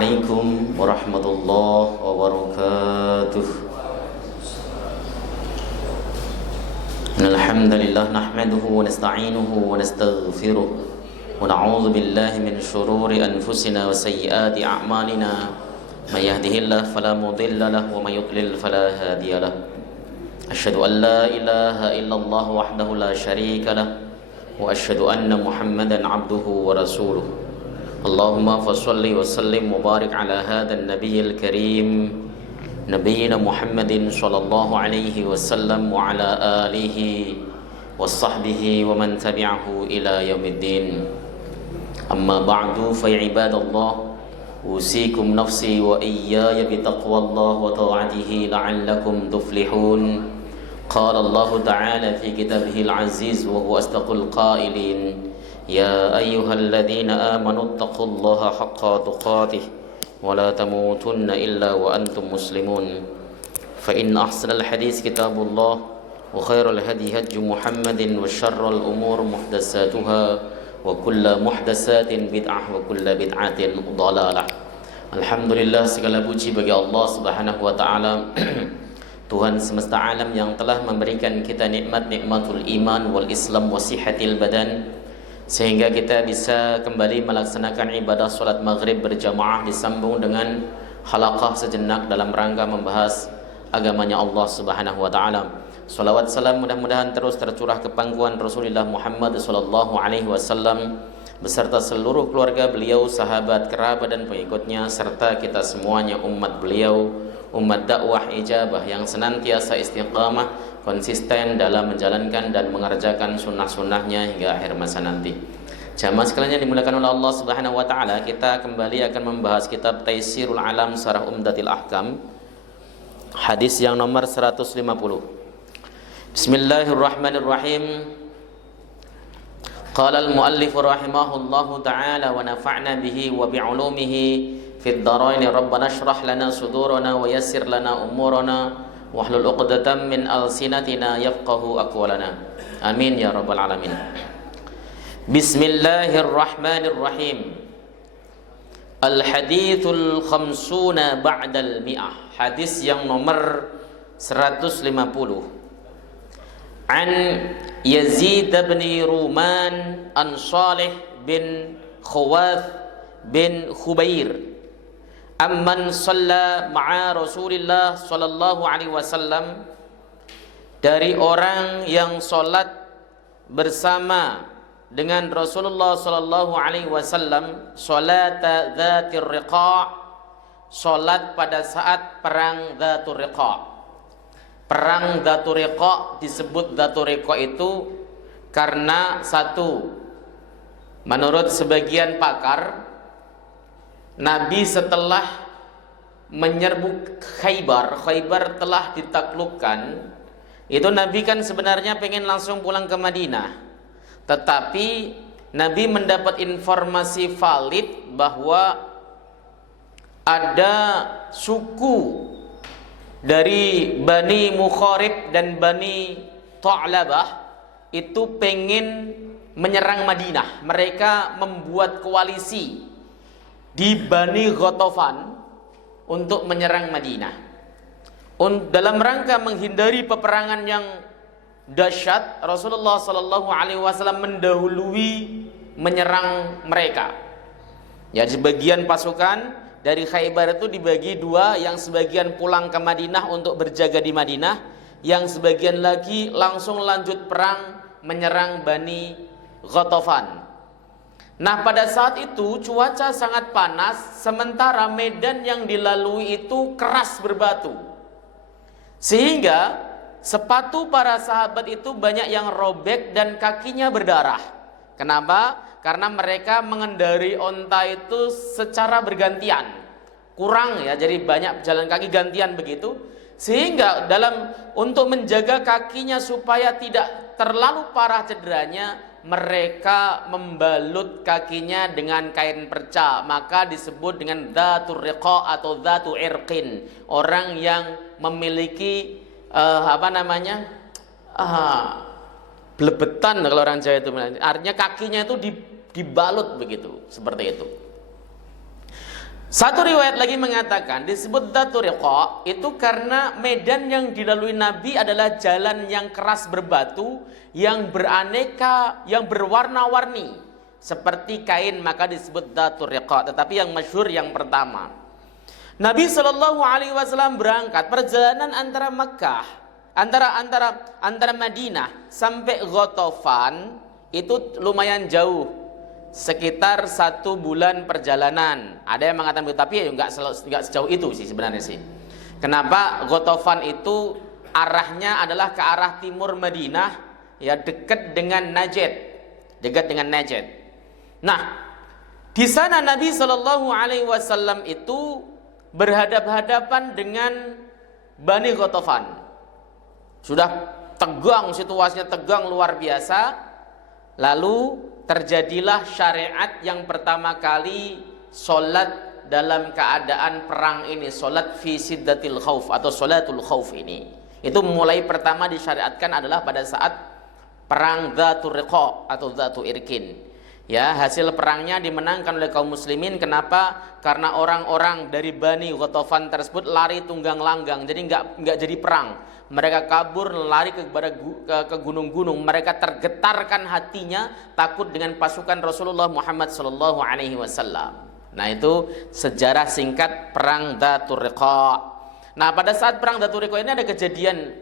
Assalamualaikum warahmatullahi wabarakatuh. Alhamdulillah nahmaduhu wa nasta'inuhu wa nastaghfiruh wa na'udzu billahi min shururi anfusina wa sayyiati a'malina. May yahdihillahu fala mudilla lahu wa may yudlil fala hadiya lahu. Asyhadu an la ilaha illallah wahdahu la syarika lahu wa asyhadu anna Muhammadan 'abduhu wa rasuluh. Allahumma fasholli wa sallim wa barik ala hadzal nabiyil karim nabiyina Muhammadin sallallahu alaihi wasallam wa ala alihi wa sahbihi wa man tabi'ahu ila yaumiddin. Amma ba'du fa ibadallah, usikum nafsi wa iyaya bi taqwallah wa ta'atihi la'allakum tuflihun. Qala Allah ta'ala fi kitabihil aziz wa huwa asdaqul qailin. يا أيها الذين آمنوا اتقوا الله حق تقاته ولا تموتن إلا وأنتم مسلمون فإن أحسن الحديث كتاب الله وخير الهدي هدي محمد وشر الأمور محدثاتها وكل محدثات بدعة وكل بدعة ضلالة. Alhamdulillah, segala puji bagi Allah Subhanahu wa taala, Tuhan semesta alam yang telah memberikan kita nikmatul iman wal Islam wa sihatil badan, sehingga kita bisa kembali melaksanakan ibadah sholat maghrib berjamaah disambung dengan halaqah sejenak dalam rangka membahas agamanya Allah Subhanahu wa taala. Salawat salam mudah-mudahan terus tercurah ke pangkuan Rasulullah Muhammad sallallahu alaihi wasallam beserta seluruh keluarga beliau, sahabat, kerabat dan pengikutnya, serta kita semuanya umat beliau, umat dakwah ijabah yang senantiasa istiqamah konsisten dalam menjalankan dan mengerjakan sunnah-sunnahnya hingga akhir masa nanti. Jamaah sekalian yang dimuliakan oleh Allah Subhanahu wa taala, kita kembali akan membahas kitab Taisirul Alam Syarah Umdatil Ahkam, hadis yang nomor 150. Bismillahirrahmanirrahim. Qala al-muallif rahimahullahu ta'ala wa nafa'na bihi wa bi'ulumihi fid dharain. Rabbana shrah lana sudurana wa yassir lana umurana wahlul 'uqdatam min alsinatina yafqahu aqwalana. Amin ya rabbal alamin. Bismillahirrahmanirrahim. Al-hadithul khamsuna ba'dal mi'ah. Hadis yang nomor 150. An Yazid bin Ruman an Salih bin Khawath bin Khubair amman shalla ma'a Rasulillah sallallahu alaihi wasallam, dari orang yang salat bersama dengan Rasulullah sallallahu alaihi wasallam, salata dzatir riqa', salat pada saat perang dzatur riqa'. Perang dzatur riqa' disebut dzatur riqa' itu karena satu, menurut sebagian pakar, Nabi setelah menyerbu Khaybar telah ditaklukkan, itu Nabi kan sebenarnya pengen langsung pulang ke Madinah. Tetapi Nabi mendapat informasi valid bahwa ada suku dari Bani Mukharib dan Bani Tha'labah itu pengen menyerang Madinah. Mereka membuat koalisi di Bani Ghatafan untuk menyerang Madinah. Dalam rangka menghindari peperangan yang dahsyat, Rasulullah sallallahu alaihi wasallam mendahului menyerang mereka. Ya, sebagian pasukan dari Khaybar itu dibagi dua, yang sebagian pulang ke Madinah untuk berjaga di Madinah, yang sebagian lagi langsung lanjut perang menyerang Bani Ghatafan. Nah, pada saat itu cuaca sangat panas, sementara medan yang dilalui itu keras berbatu, sehingga sepatu para sahabat itu banyak yang robek dan kakinya berdarah. Kenapa? Karena mereka mengendari onta itu secara bergantian, kurang ya, jadi banyak jalan kaki gantian begitu, sehingga untuk menjaga kakinya supaya tidak terlalu parah cederanya, mereka membalut kakinya dengan kain perca, maka disebut dengan dzatur riqa' atau dzatu irqin, orang yang memiliki belebetan kalau orang Jawa itu, artinya kakinya itu dibalut begitu, seperti itu. Satu riwayat lagi mengatakan disebut Dzatur Riqa itu karena medan yang dilalui Nabi adalah jalan yang keras berbatu, yang beraneka, yang berwarna-warni seperti kain, maka disebut Dzatur Riqa. Tetapi yang masyhur yang pertama. Nabi Shallallahu Alaihi Wasallam berangkat perjalanan antara Makkah, antara Madinah sampai Ghatafan itu lumayan jauh. Sekitar 1 bulan perjalanan. Ada yang mengatakan begitu, tapi nggak sejauh itu sih sebenarnya sih. Kenapa? Ghatafan itu arahnya adalah ke arah timur Madinah, ya, dekat dengan Najd, Nah, di sana Nabi Shallallahu Alaihi Wasallam itu berhadap-hadapan dengan Bani Ghatafan. Sudah tegang, situasinya tegang luar biasa. Lalu terjadilah syariat yang pertama kali solat dalam keadaan perang ini, solat fi siddatil khauf atau solatul khauf ini. Itu mulai pertama disyariatkan adalah pada saat perang Dzatur Riqa atau Dzatu Irkin. Ya, hasil perangnya dimenangkan oleh kaum muslimin. Kenapa? Karena orang-orang dari Bani Ghatafan tersebut lari tunggang langgang, jadi nggak jadi perang. Mereka kabur, lari ke gunung-gunung. Mereka tergetarkan hatinya takut dengan pasukan Rasulullah Muhammad sallallahu alaihi wasallam. Nah, itu sejarah singkat perang Dzatur Riqa. Nah, pada saat perang Dzatur Riqa ini ada kejadian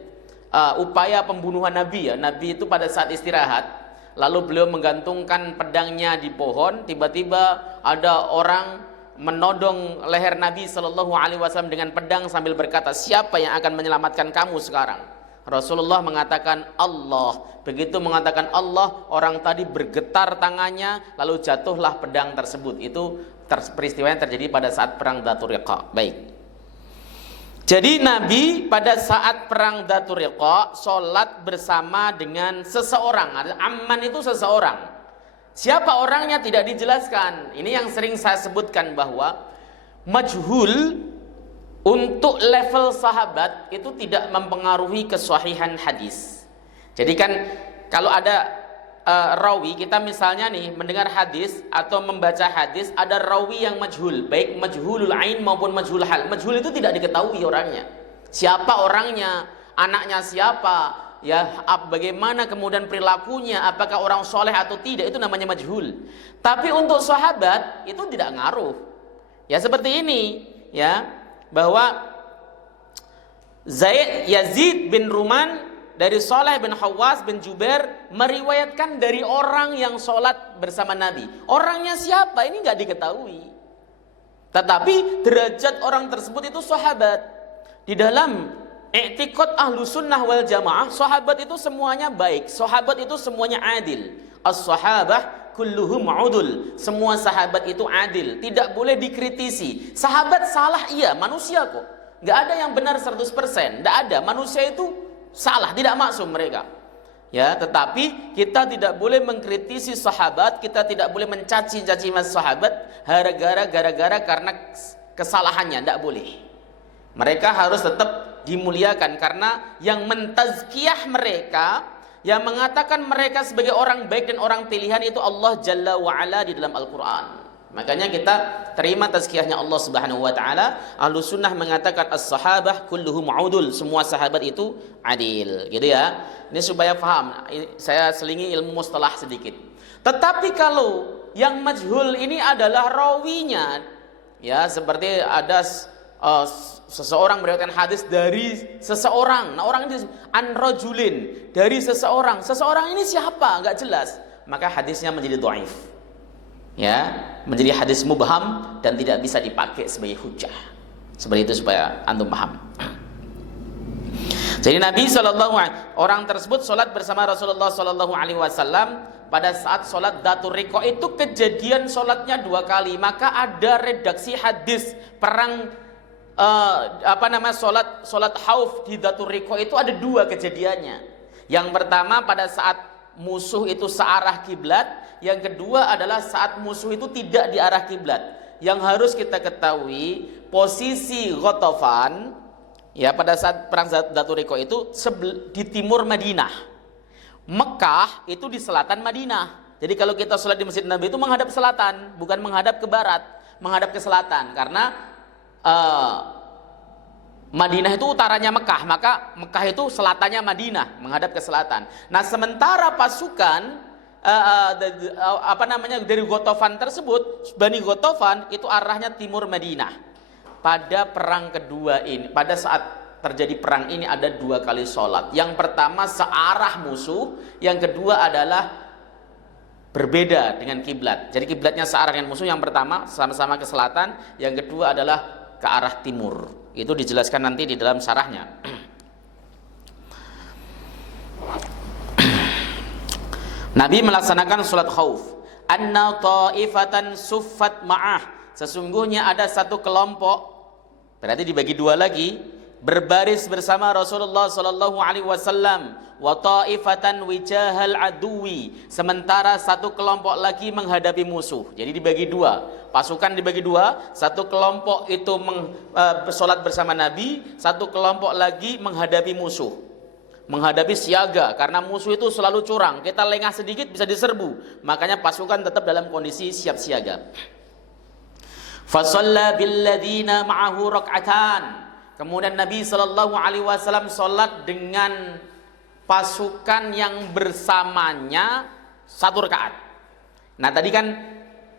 upaya pembunuhan Nabi, ya. Nabi itu pada saat istirahat, lalu beliau menggantungkan pedangnya di pohon. Tiba-tiba ada orang menodong leher Nabi Shallallahu Alaihi Wasallam dengan pedang sambil berkata, siapa yang akan menyelamatkan kamu sekarang? Rasulullah mengatakan Allah. Begitu mengatakan Allah, orang tadi bergetar tangannya, lalu jatuhlah pedang tersebut. Itu peristiwa yang terjadi pada saat perang Dzatur Riqa. Baik. Jadi Nabi pada saat perang Dzatur Riqa sholat bersama dengan seseorang. Amman itu seseorang. Siapa orangnya tidak dijelaskan. Ini yang sering saya sebutkan bahwa majhul untuk level sahabat itu tidak mempengaruhi kesahihan hadis. Jadi kan kalau ada rawi, kita misalnya nih mendengar hadis atau membaca hadis, ada rawi yang majhul, baik majhulul ain maupun majhul hal. Majhul itu tidak diketahui orangnya. Siapa orangnya, anaknya siapa, ya, bagaimana kemudian perilakunya, apakah orang soleh atau tidak, itu namanya majhul. Tapi untuk sahabat itu tidak ngaruh. Ya, seperti ini, ya, bahwa Yazid bin Ruman dari Saleh bin Hawas bin Jubair meriwayatkan dari orang yang sholat bersama Nabi. Orangnya siapa ini nggak diketahui. Tetapi derajat orang tersebut itu sahabat. Di dalam i'tiqad ahlu sunnah wal jamaah, sahabat itu semuanya baik, sahabat itu semuanya adil. As-sahabah kulluhum udul. Semua sahabat itu adil, tidak boleh dikritisi. Sahabat salah, iya, manusia kok. Nggak ada yang benar 100%, nggak ada. Manusia itu salah, tidak maksum mereka. Ya, tetapi kita tidak boleh mengkritisi sahabat, kita tidak boleh mencaci-caci sahabat gara-gara karena kesalahannya, tidak boleh. Mereka harus tetap dimuliakan karena yang mentazkiyah mereka, yang mengatakan mereka sebagai orang baik dan orang pilihan itu Allah Jalla wa'ala di dalam Al-Quran. Makanya kita terima tazkiyahnya Allah Subhanahu wa taala. Ahlus sunnah mengatakan as-sahabah kulluhum udul, semua sahabat itu adil, gitu ya. Ini supaya paham. Saya selingi ilmu mustalah sedikit. Tetapi kalau yang majhul ini adalah rawinya, ya, seperti ada seseorang meriwayatkan hadis dari seseorang. Nah, orang ini an rajulin, dari seseorang. Seseorang ini siapa? Enggak jelas. Maka hadisnya menjadi dhaif. Ya, menjadi hadis mubham dan tidak bisa dipakai sebagai hujjah. Seperti itu supaya antum paham. Jadi Nabi orang tersebut sholat bersama Rasulullah Sallallahu Alaihi Wasallam pada saat sholat Dzatur Riqa. Itu kejadian sholatnya 2 kali. Maka ada redaksi hadis perang sholat Hauf di Dzatur Riqa itu ada 2 kejadiannya. Yang pertama pada saat musuh itu searah kiblat, yang kedua adalah saat musuh itu tidak di arah kiblat. Yang harus kita ketahui, posisi Ghatafan, ya, pada saat perang Dzatur Riqa itu di timur Madinah. Mekah itu di selatan Madinah. Jadi kalau kita sholat di Masjid Nabi itu menghadap selatan, bukan menghadap ke barat. menghadap ke selatan karena Madinah itu utaranya Mekah, maka Mekah itu selatannya Madinah, menghadap ke selatan. Nah, sementara pasukan dari Ghatafan tersebut, Bani Ghatafan itu arahnya timur Madinah. Pada perang kedua ini, pada saat terjadi perang ini ada 2 kali sholat. Yang pertama searah musuh, yang kedua adalah berbeda dengan kiblat. Jadi kiblatnya searah dengan musuh, yang pertama sama-sama ke selatan, yang kedua adalah ke arah timur. Itu dijelaskan nanti di dalam syarahnya. Nabi melaksanakan sholat khauf. Anna ta'ifatan suffat ma'ah. Sesungguhnya ada satu kelompok, berarti dibagi 2 lagi, berbaris bersama Rasulullah sallallahu alaihi wasallam, wa ta'ifatan wijahal aduwi, sementara satu kelompok lagi menghadapi musuh. Jadi dibagi 2, pasukan dibagi 2, satu kelompok itu sholat bersama Nabi, satu kelompok lagi menghadapi musuh, menghadapi siaga, karena musuh itu selalu curang, kita lengah sedikit bisa diserbu, makanya pasukan tetap dalam kondisi siap siaga. Fasalla billadzina ma'ahu rak'atan. Kemudian Nabi sallallahu alaihi wasallam salat dengan pasukan yang bersamanya 1 rakaat. Nah, tadi kan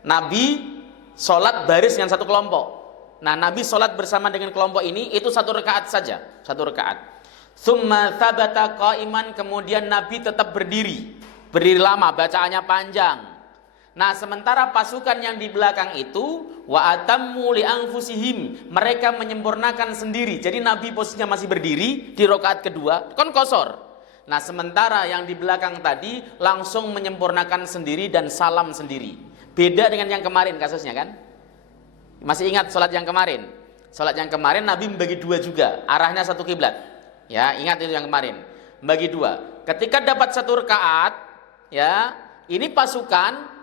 Nabi salat baris dengan satu kelompok. Nah, Nabi salat bersama dengan kelompok ini itu 1 rakaat saja, 1 rakaat. Tsumma tsabata qa'iman, kemudian Nabi tetap berdiri lama, bacaannya panjang. Nah, sementara pasukan yang di belakang itu wa atammu li anfusihim, mereka menyempurnakan sendiri. Jadi Nabi posisinya masih berdiri di rakaat kedua, kan qashar. Nah, sementara yang di belakang tadi langsung menyempurnakan sendiri dan salam sendiri. Beda dengan yang kemarin kasusnya kan? Masih ingat sholat yang kemarin? Sholat yang kemarin Nabi membagi 2 juga, arahnya satu kiblat. Ya, ingat itu yang kemarin. Bagi 2. Ketika dapat 1 rakaat, ya, ini pasukan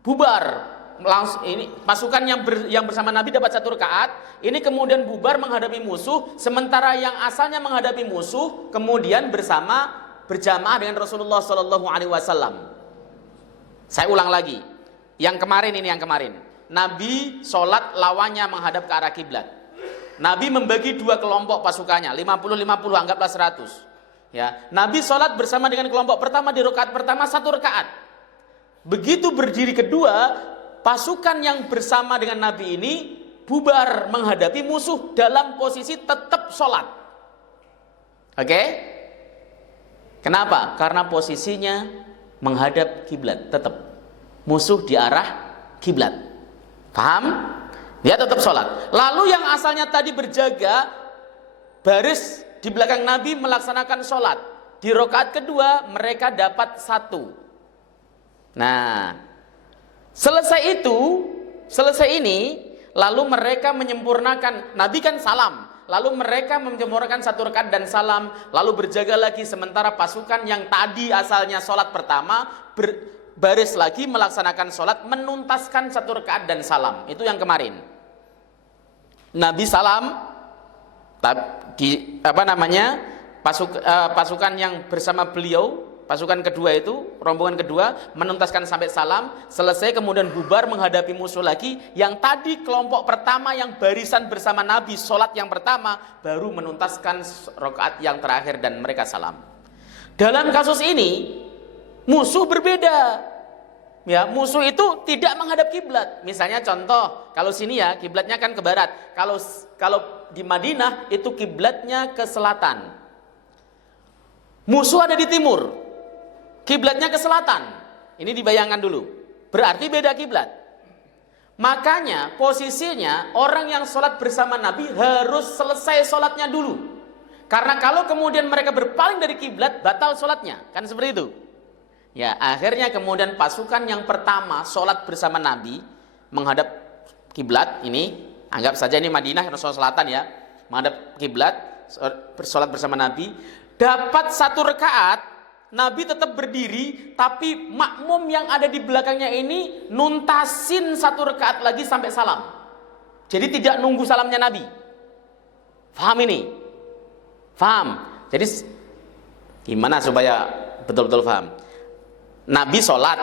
bubar, langsung ini pasukan yang bersama Nabi dapat 1 rakaat, ini kemudian bubar menghadapi musuh, sementara yang asalnya menghadapi musuh kemudian berjamaah dengan Rasulullah Shallallahu Alaihi Wasallam. Saya ulang lagi, yang kemarin ini yang kemarin, Nabi sholat lawannya menghadap ke arah kiblat. Nabi membagi 2 kelompok pasukannya, 50-50, anggaplah 100. Ya, Nabi sholat bersama dengan kelompok pertama di rakaat pertama 1 rakaat. Begitu berdiri kedua, pasukan yang bersama dengan Nabi ini bubar menghadapi musuh dalam posisi tetap sholat. Oke? Kenapa? Karena posisinya menghadap kiblat, tetap musuh di arah kiblat. Paham? Dia tetap sholat. Lalu yang asalnya tadi berjaga baris di belakang Nabi melaksanakan sholat. Di rakaat kedua mereka dapat 1. Nah, selesai ini, lalu mereka menyempurnakan, Nabi kan salam, lalu mereka menyempurnakan 1 rakaat dan salam, lalu berjaga lagi, sementara pasukan yang tadi asalnya sholat pertama, baris lagi melaksanakan sholat, menuntaskan 1 rakaat dan salam. Itu yang kemarin. Nabi salam, pasukan yang bersama beliau, pasukan kedua itu, rombongan kedua menuntaskan sampai salam, selesai kemudian bubar menghadapi musuh lagi. Yang tadi kelompok pertama yang barisan bersama Nabi sholat yang pertama baru menuntaskan rakaat yang terakhir dan mereka salam. Dalam kasus ini musuh berbeda. Ya, musuh itu tidak menghadap kiblat. Misalnya contoh, kalau sini ya kiblatnya kan ke barat. Kalau di Madinah itu kiblatnya ke selatan. Musuh ada di timur. Kiblatnya ke selatan. Ini dibayangkan dulu. Berarti beda kiblat. Makanya posisinya orang yang sholat bersama Nabi harus selesai sholatnya dulu. Karena kalau kemudian mereka berpaling dari kiblat, batal sholatnya. Kan seperti itu. Ya, akhirnya kemudian pasukan yang pertama sholat bersama Nabi menghadap kiblat ini, anggap saja ini Madinah, Rasulullah Selatan ya, menghadap kiblat, sholat bersama Nabi, dapat 1 rakaat. Nabi tetap berdiri, tapi makmum yang ada di belakangnya ini nuntasin 1 rakaat lagi sampai salam. Jadi tidak nunggu salamnya Nabi. Faham ini? Faham? Jadi gimana supaya betul-betul faham? Nabi sholat.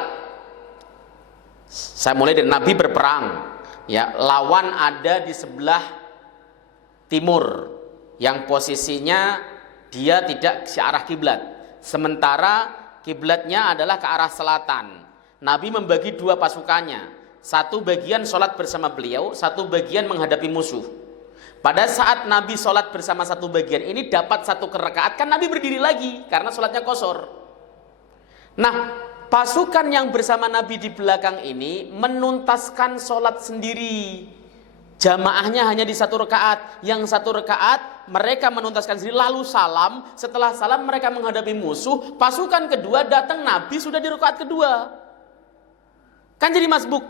Saya mulai dari Nabi berperang. Ya, lawan ada di sebelah timur yang posisinya dia tidak ke arah kiblat. Sementara kiblatnya adalah ke arah selatan. Nabi membagi dua pasukannya. Satu bagian sholat bersama beliau, satu bagian menghadapi musuh. Pada saat Nabi sholat bersama satu bagian ini dapat satu rakaat, kan Nabi berdiri lagi karena sholatnya qashar. Nah, pasukan yang bersama Nabi di belakang ini menuntaskan sholat sendiri. Jamaahnya hanya di satu rakaat. Yang satu rakaat mereka menuntaskan sendiri lalu salam. Setelah salam mereka menghadapi musuh. Pasukan kedua datang, Nabi sudah di rakaat kedua. Kan jadi masbuk.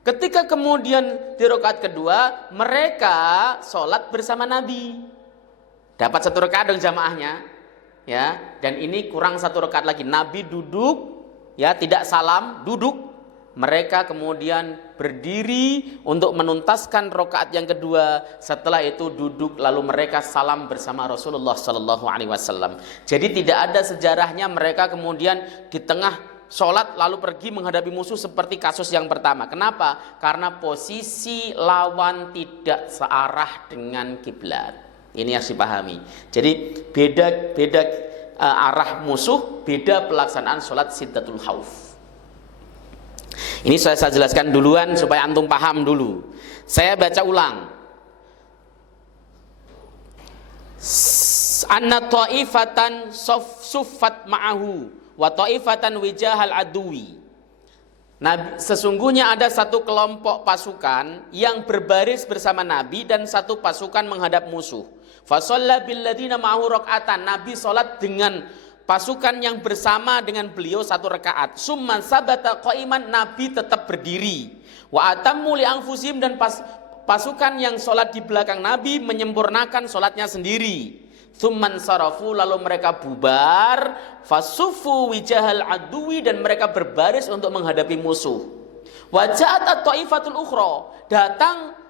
Ketika kemudian di rakaat kedua mereka sholat bersama Nabi. Dapat satu rakaat dong jamaahnya. Ya, dan ini kurang satu rakaat lagi. Nabi duduk, ya tidak salam, duduk. Mereka kemudian berdiri untuk menuntaskan rakaat yang kedua. Setelah itu duduk lalu mereka salam bersama Rasulullah sallallahu alaihi wasallam. Jadi tidak ada sejarahnya mereka kemudian di tengah sholat lalu pergi menghadapi musuh seperti kasus yang pertama. Kenapa? Karena posisi lawan tidak searah dengan kiblat. Ini harus dipahami. Jadi beda arah musuh, beda pelaksanaan sholat siddatul khauf. Ini saya jelaskan duluan supaya antum paham dulu. Saya baca ulang. Anna ta'ifatan suffat ma'ahu wa ta'ifatan wijahal aduwi. Nabi, sesungguhnya ada satu kelompok pasukan yang berbaris bersama Nabi dan satu pasukan menghadap musuh. Fa shalla bil ladina ma'ahu rak'atan. Nabi salat dengan pasukan yang bersama dengan beliau satu rakaat. Summan sabata qa'iman, Nabi tetap berdiri. Wa atammu li anfusihim, dan pasukan yang salat di belakang Nabi menyempurnakan salatnya sendiri. Summan sarafu, lalu mereka bubar. Fasufu wijahal aduwi, dan mereka berbaris untuk menghadapi musuh. Wa ja'at at-ta'ifatul ukhra, datang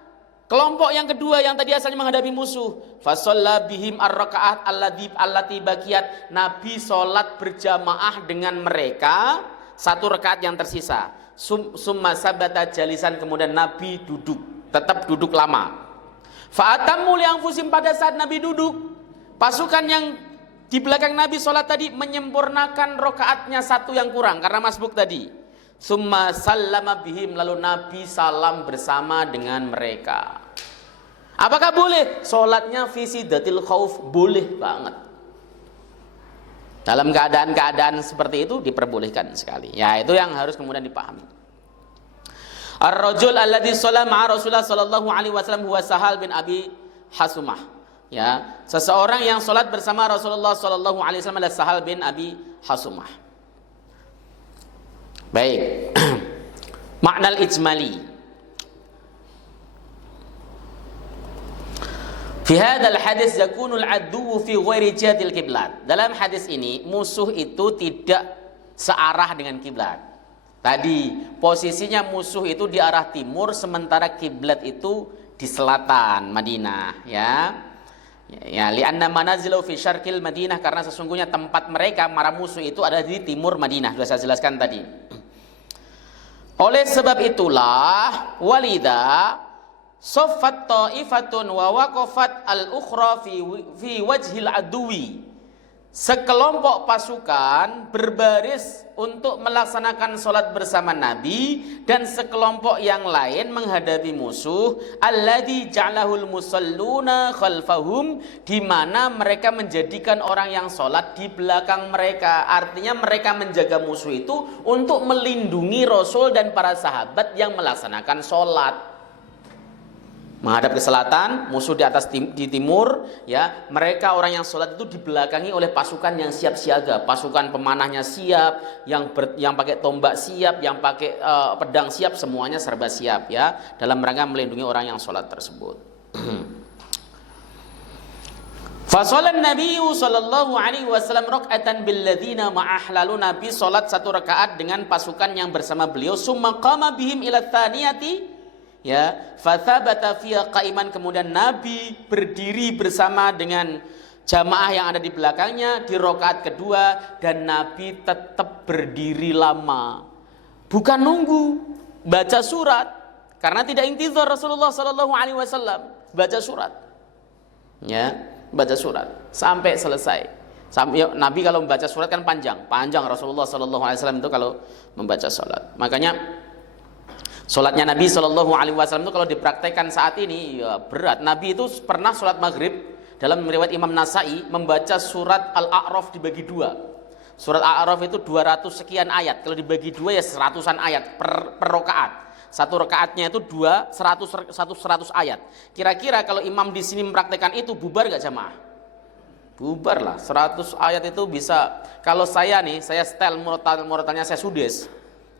kelompok yang kedua yang tadi asalnya menghadapi musuh. Fasalla bihim ar-rakaat allati baqiyat. Nabi salat berjamaah dengan mereka satu rakaat yang tersisa. Summa sabata jalisan, kemudian Nabi duduk, tetap duduk lama. Fa atammu li anfusihim, pada saat Nabi duduk, pasukan yang di belakang Nabi salat tadi menyempurnakan rakaatnya satu yang kurang karena masbuk tadi. Summa sallama bihim, lalu Nabi salam bersama dengan mereka. Apakah boleh? Sholatnya fi siddatil khauf, boleh banget. Dalam keadaan-keadaan seperti itu diperbolehkan sekali. Ya, itu yang harus kemudian dipahami. Ar-rajul alladzi shalla ma'a Rasulullah sallallahu alaihi wasallam huwa Sahal bin Abi Hasumah. Ya, seseorang yang salat bersama Rasulullah sallallahu alaihi wasallam adalah Sahal bin Abi Hasumah. Baik. Makna al-ijmali. Fi hadzal hadis yakunul adu fi ghairi jihatil qiblat. Dalam hadis ini musuh itu tidak searah dengan kiblat. Tadi posisinya musuh itu di arah timur, sementara kiblat itu di selatan Madinah, ya. Ya, li'anna manazilu fi syarqil Madinah, karena sesungguhnya tempat mereka para musuh itu ada di timur Madinah. Sudah saya jelaskan tadi. Oleh sebab itulah walida saffat ta'ifatun wa waqafat al-ukhra fi wajhil aduwi. Sekelompok pasukan berbaris untuk melaksanakan sholat bersama Nabi, dan sekelompok yang lain menghadapi musuh. Alladzi ja'alahul musalluna khalfahum, di mana mereka menjadikan orang yang sholat di belakang mereka. Artinya mereka menjaga musuh itu untuk melindungi Rasul dan para sahabat yang melaksanakan sholat. Menghadap ke selatan, musuh di atas di timur, ya. Mereka orang yang sholat itu dibelakangi oleh pasukan yang siap siaga, pasukan pemanahnya siap, yang pakai tombak siap, yang pakai pedang siap, semuanya serba siap, ya, dalam rangka melindungi orang yang sholat tersebut. Fasolan Nabi sallallahu alaihi wasallam rak'atan bil ladzina ma'ah, lalu Nabi sholat satu rakaat dengan pasukan yang bersama beliau. Summa qama bihim ila tsaniyati, ya, fathabata fiha qa'iman, kemudian Nabi berdiri bersama dengan jamaah yang ada di belakangnya di rakaat kedua, dan Nabi tetap berdiri lama. Bukan nunggu baca surat, Karena tidak intizar Rasulullah sallallahu alaihi wasallam baca surat. Ya, baca surat sampai selesai. Sampai Nabi kalau membaca surat kan panjang Rasulullah sallallahu alaihi wasallam itu kalau membaca salat. Makanya salatnya Nabi sallallahu alaihi wasallam itu kalau dipraktekkan saat ini ya berat. Nabi itu pernah salat maghrib dalam riwayat Imam Nasai membaca surat Al-A'raf dibagi dua. Surat Al-A'raf itu 200 sekian ayat. Kalau dibagi dua ya 100-an ayat per rakaat. Satu rakaatnya itu 100 ayat. Kira-kira kalau imam di sini mempraktekkan itu bubar gak jamaah? Bubar lah. 100 ayat itu bisa. Kalau saya nih, saya setel murotalnya saya sudes,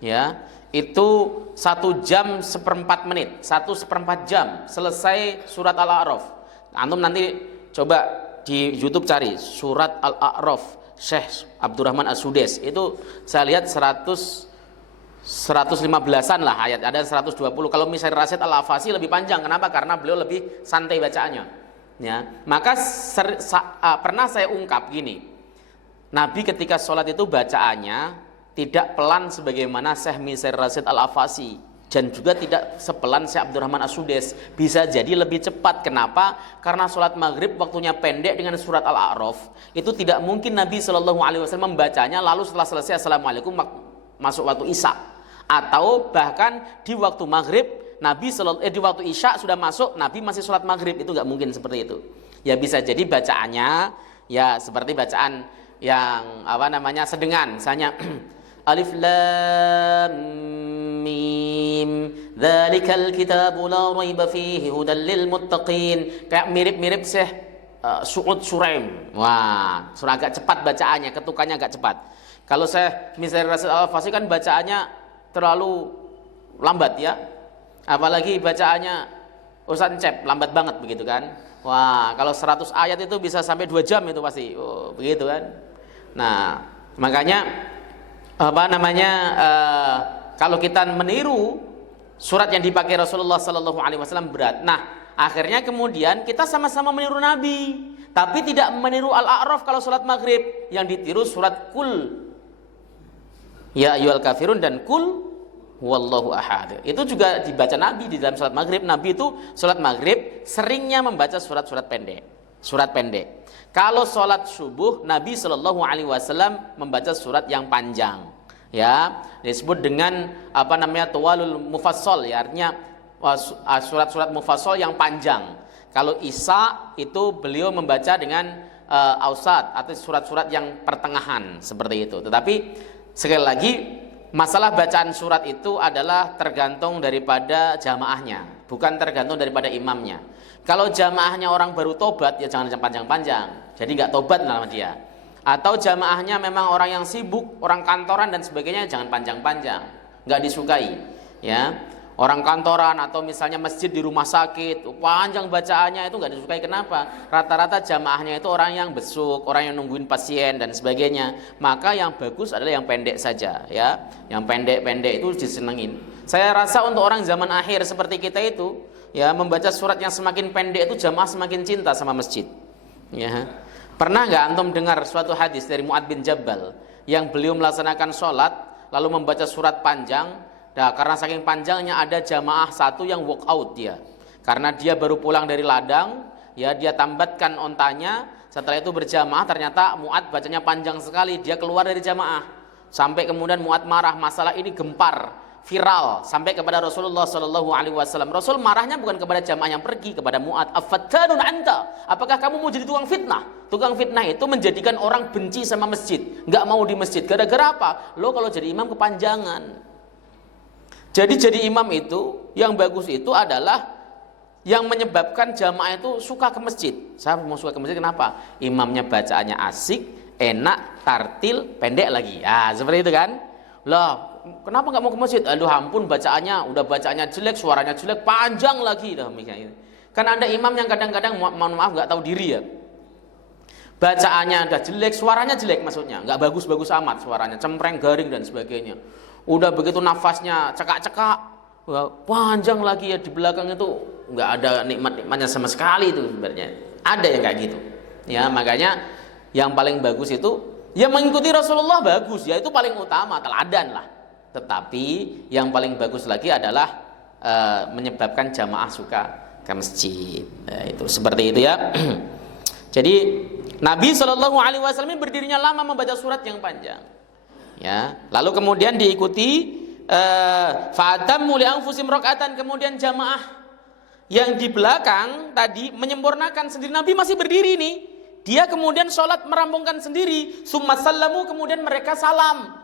ya itu 1 jam seperempat menit, 1/4 jam selesai surat Al-A'raf. Antum nanti coba di YouTube cari surat Al-A'raf Syekh Abdurrahman As-Sudes, itu saya lihat 115-an lah ayat, ada 120. Kalau misalnya Rasyid Al-Afasi lebih panjang. Kenapa? Karena beliau lebih santai bacaannya. Ya, maka pernah saya ungkap gini. Nabi ketika sholat itu bacaannya tidak pelan sebagaimana Syekh Misir Rasyid Al-Afasi, dan juga tidak sepelan Syekh Abdurrahman As-Sudes. Bisa jadi lebih cepat. Kenapa? Karena sholat maghrib waktunya pendek dengan surat Al-A'raf. Itu tidak mungkin Nabi SAW membacanya lalu setelah selesai Assalamualaikum masuk waktu Isya. Atau bahkan di waktu maghrib Nabi di waktu Isya sudah masuk, Nabi masih sholat maghrib. Itu nggak mungkin seperti itu. Ya bisa jadi bacaannya ya seperti bacaan yang sedengan. Misalnya Alif Lam Mim Dzalikal kitabu la raiba fihi hudal lil muttaqin. Kayak mirip-mirip Syekh Su'ud Suraim. Wah, surah agak cepat bacaannya, ketukannya agak cepat. Kalau Syekh Misir Rasyid Al-Afasi kan bacaannya terlalu lambat ya. Apalagi bacaannya Ustaz Encep lambat banget begitu kan. Wah, kalau 100 ayat itu bisa sampai 2 jam itu pasti. Oh, begitu kan. Nah, makanya kalau kita meniru surat yang dipakai Rasulullah sallallahu alaihi wasallam berat. Nah, akhirnya kemudian kita sama-sama meniru Nabi, tapi tidak meniru Al-A'raf kalau salat maghrib. Yang ditiru surat Qul Ya ayyuhal kafirun dan Qul huwallahu ahad. Itu juga dibaca Nabi di dalam salat maghrib. Nabi itu salat maghrib seringnya membaca surat-surat pendek. Surat pendek. Kalau salat subuh Nabi sallallahu alaihi wasallam membaca surat yang panjang. Ya, disebut dengan tawalul mufassal, ya artinya surat-surat mufassal yang panjang. Kalau Isya itu beliau membaca dengan ausat atau surat-surat yang pertengahan seperti itu. Tetapi sekali lagi masalah bacaan surat itu adalah tergantung daripada jamaahnya, bukan tergantung daripada imamnya. Kalau jamaahnya orang baru tobat ya jangan panjang-panjang, jadi nggak tobat nama dia. Atau jamaahnya memang orang yang sibuk, orang kantoran dan sebagainya, jangan panjang-panjang, nggak disukai. Ya, orang kantoran atau misalnya masjid di rumah sakit, panjang bacaannya itu nggak disukai. Kenapa? Rata-rata jamaahnya itu orang yang besuk, orang yang nungguin pasien dan sebagainya. Maka yang bagus adalah yang pendek saja, ya. Yang pendek-pendek itu disenengin. Saya rasa untuk orang zaman akhir seperti kita itu, ya membaca surat yang semakin pendek itu jamaah semakin cinta sama masjid. Ya. Pernah nggak antum dengar suatu hadis dari Mu'ad bin Jabal yang beliau melaksanakan sholat lalu membaca surat panjang? Nah, karena saking panjangnya ada jamaah satu yang walk out dia. Karena dia baru pulang dari ladang, ya dia tambatkan ontanya. Setelah itu berjamaah, ternyata Mu'ad bacanya panjang sekali. Dia keluar dari jamaah. Sampai kemudian Mu'ad marah, masalah ini gempar, viral sampai kepada Rasulullah sallallahu alaihi wasallam. Rasul marahnya bukan kepada jamaah yang pergi, kepada Mu'ad. Afattanun anta? Apakah kamu mau jadi tukang fitnah? Tukang fitnah itu menjadikan orang benci sama masjid, nggak mau di masjid. Gara-gara apa? Lo kalau jadi imam kepanjangan. Jadi imam itu yang bagus itu adalah yang menyebabkan jamaah itu suka ke masjid. Saya mau suka ke masjid kenapa? Imamnya bacaannya asik, enak, tartil, pendek lagi. Ya, seperti itu kan? Lah, kenapa nggak mau ke masjid? Aduh ampun, bacaannya jelek, suaranya jelek, panjang lagi dah misalnya. Kan ada imam yang kadang-kadang mohon maaf nggak tahu diri ya. Bacaannya udah jelek, suaranya jelek maksudnya, nggak bagus-bagus amat suaranya, cempreng, garing dan sebagainya. Udah begitu nafasnya cekak-cekak, panjang lagi ya, di belakang itu nggak ada nikmat-nikmatnya sama sekali itu sebenarnya. Ada yang kayak gitu. Ya makanya yang paling bagus itu ya mengikuti Rasulullah bagus, ya itu paling utama, teladan lah. Tetapi yang paling bagus lagi adalah menyebabkan jamaah suka ke masjid. Nah, itu seperti itu ya. Jadi Nabi Shallallahu Alaihi Wasallam berdirinya lama membaca surat yang panjang. Ya, lalu kemudian diikuti fa'atammu li anfusim rakaatan, kemudian jamaah yang di belakang tadi menyempurnakan sendiri. Nabi masih berdiri nih. Dia kemudian sholat merampungkan sendiri. Summa sallamu, kemudian mereka salam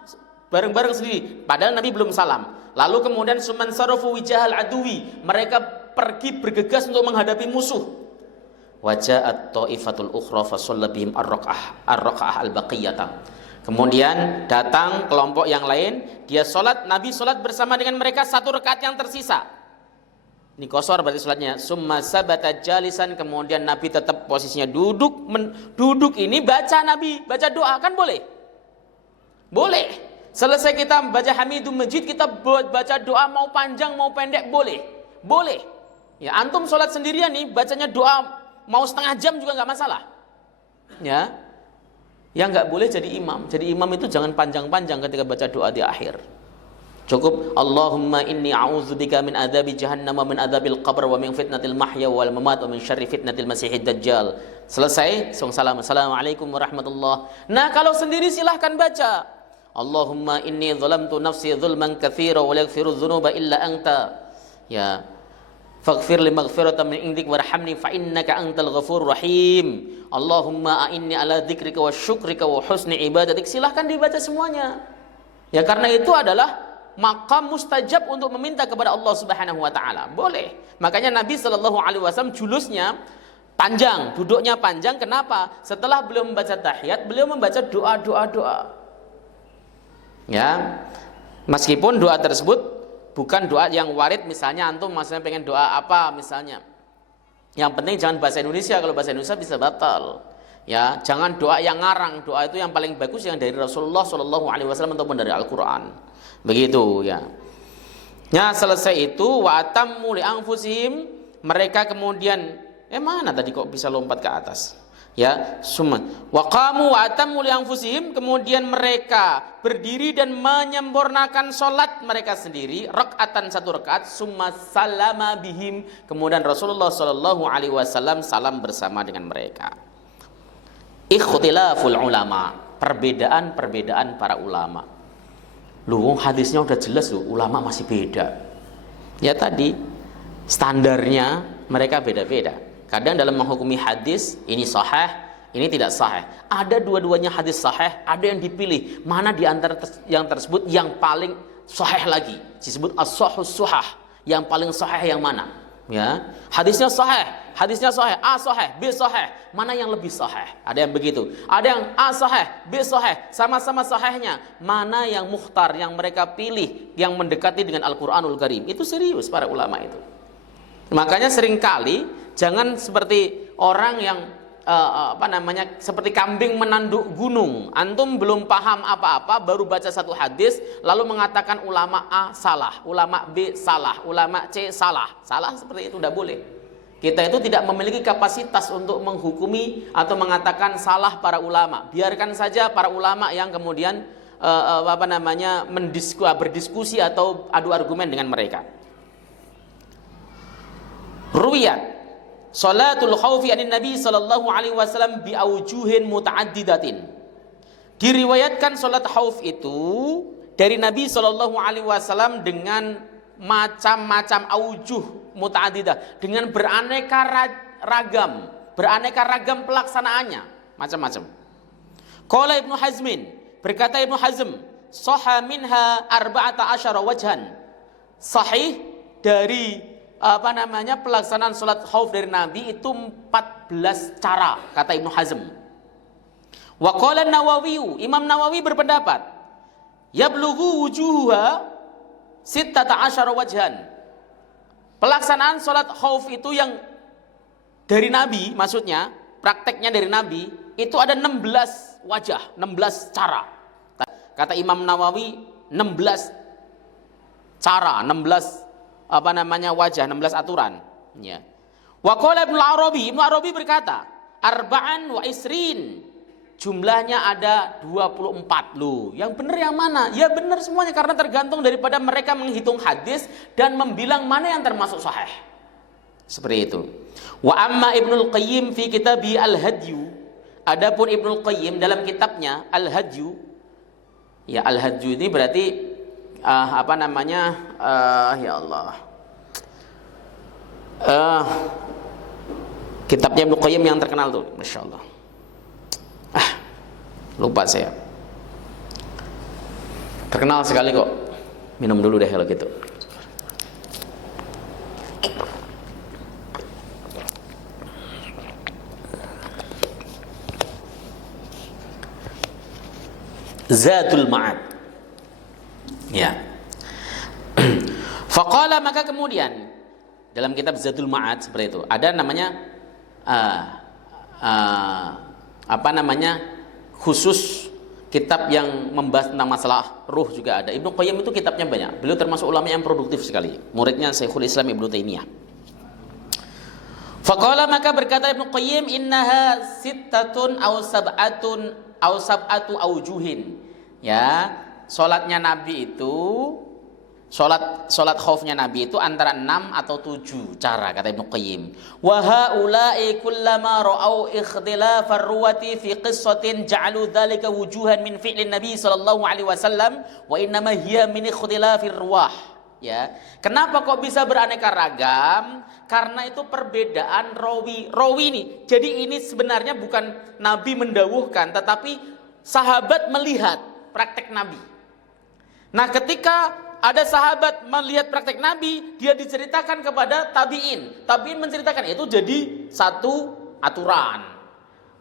bareng-bareng sendiri. Padahal Nabi belum salam. Lalu kemudian suman sarafu wijahal aduwi, mereka pergi bergegas untuk menghadapi musuh. Waja'at ta'ifatul ukhra fa shalla bihim ar-raqa'ah al-baqiyata. Kemudian datang kelompok yang lain, dia sholat, Nabi sholat bersama dengan mereka 1 rakaat yang tersisa. Ini kosor berarti sholatnya. Summa sabata jalisan, kemudian Nabi tetap posisinya duduk. Duduk ini baca Nabi, baca doa, kan boleh? Boleh. Selesai kita baca Hamidum Majid, kita baca doa mau panjang mau pendek, boleh. Boleh. Ya, antum sholat sendirian nih, bacanya doa mau setengah jam juga nggak masalah. Ya. Yang nggak boleh jadi imam. Jadi imam itu jangan panjang-panjang ketika baca doa di akhir. Cukup Allahumma inni a'udzubika min adzabi jahannam wa min adzabil qabr wa min fitnatil mahya wal mamat wa min syarri fitnatil masiihid dajjal. Selesai, salam. Assalamualaikum warahmatullahi. Nah, kalau sendiri silahkan baca Allahumma inni zalamtu nafsi zulman katsira wa la yaghfiru dzunuba illa anta. Ya. Faghfir li maghfiratan min indik warhamni fa innaka antal ghafurur rahim. Allahumma a'inni ala dzikrika wa syukrika wa husni ibadatik. Silahkan dibaca semuanya. Ya, karena itu adalah maqam mustajab untuk meminta kepada Allah Subhanahu wa taala. Boleh. Makanya Nabi sallallahu alaihi wasallam julusnya panjang, duduknya panjang. Kenapa? Setelah beliau membaca tahiyat, beliau membaca doa. Ya. Meskipun doa tersebut bukan doa yang warid, misalnya antum maksudnya pengen doa apa misalnya. Yang penting jangan bahasa Indonesia, kalau bahasa Indonesia bisa batal. Ya, jangan doa yang ngarang. Doa itu yang paling bagus yang dari Rasulullah sallallahu alaihi wasallam ataupun dari Al-Qur'an. Begitu ya. Ya, selesai itu wa atammu li anfusihim, mereka kemudian mana tadi kok bisa lompat ke atas? Ya, summa wa qamu wa atammu li anfusihim, kemudian mereka berdiri dan menyempurnakan salat mereka sendiri, rakaatan 1 rakaat, summa salama bihim, kemudian Rasulullah sallallahu alaihi wasallam salam bersama dengan mereka. Ikhtilaful ulama, perbedaan para ulama. Loh, hadisnya udah jelas loh, ulama masih beda. Ya tadi standarnya mereka beda-beda. Kadang dalam menghukumi hadis ini sahih, ini tidak sahih. Ada dua-duanya hadis sahih, ada yang dipilih mana di antara yang tersebut yang paling sahih lagi. Disebut as-sahih suhah. Yang paling sahih yang mana? Ya, hadisnya sahih, A sahih, B sahih. Mana yang lebih sahih? Ada yang begitu. Ada yang A sahih, B sahih, sama-sama sahihnya. Mana yang mukhtar, yang mereka pilih, yang mendekati dengan Al-Qur'anul Karim? Itu serius para ulama itu. Makanya seringkali jangan seperti orang yang seperti kambing menanduk gunung. Antum belum paham apa-apa, baru baca satu hadis lalu mengatakan ulama A salah, ulama B salah, ulama C salah. Salah seperti itu tidak boleh. Kita itu tidak memiliki kapasitas untuk menghukumi atau mengatakan salah para ulama. Biarkan saja para ulama yang kemudian berdiskusi atau adu argumen dengan mereka. Ruwiyat salatul khaufi anin Nabi sallallahu alaihi wasallam bi aujuhin mutaaddidatin. Diriwayatkan salat khauf itu dari Nabi sallallahu alaihi wasallam dengan macam-macam aujuh mutaaddidah, dengan beraneka ragam pelaksanaannya, macam-macam. Qala Ibnu Hazmin, berkata Ibnu Hazm, sahha minha 14 wajhan. Sahih dari pelaksanaan salat khauf dari Nabi itu 14 cara, kata Ibnu Hazm. Wa qala Nawawi, Imam Nawawi berpendapat, yablughu wujuha 16 wajhan. Pelaksanaan salat khauf itu yang dari Nabi, maksudnya prakteknya dari Nabi itu ada 16 wajah, 16 cara. Kata Imam Nawawi 16 cara, 16 wajah, 16 aturan. Ya. Wa qala Ibnu Arabi berkata, arba'an wa isrin jumlahnya ada 24 loh. Yang benar yang mana? Ya benar semuanya karena tergantung daripada mereka menghitung hadis dan membilang mana yang termasuk sahih. Seperti itu. Wa amma Ibnul Qayyim fi kitabi Al-Hadyu. Adapun Ibnul Qayyim dalam kitabnya Al-Hadyu. Ya Al-Hadyu ini berarti apa namanya? Ya Allah. Kitabnya Ibnu Qayyim yang terkenal tuh, Masya Allah. Lupa saya. Terkenal sekali kok. Minum dulu deh kalau gitu. Zadul Ma'ad. Ya. Faqala, maka kemudian dalam kitab Zadul Ma'ad seperti itu ada namanya apa namanya khusus kitab yang membahas tentang masalah ruh juga ada. Ibnu Qayyim itu kitabnya banyak. Beliau termasuk ulama yang produktif sekali. Muridnya Syekhul Islam Ibnu Taimiyah. Faqala, maka berkata Ibnu Qayyim, innaha sittatun aw sab'atu aujuhin. Ya, salatnya Nabi itu Salat khaufnya Nabi itu antara 6 atau 7 cara, kata Ibnu Qayyim. Wa haula'i kullama ra'au ikhtilafar ruwati fi qissatin ja'alu dzalika wujuhan min fi'lin Nabi sallallahu alaihi wasallam wa innama hiya min ikhtilafir ruwah. Ya. Kenapa kok bisa beraneka ragam? Karena itu perbedaan rawi ini. Jadi ini sebenarnya bukan Nabi mendawuhkan, tetapi sahabat melihat praktek Nabi. Nah, ketika ada sahabat melihat praktek Nabi, dia diceritakan kepada tabi'in. Tabi'in menceritakan itu jadi satu aturan.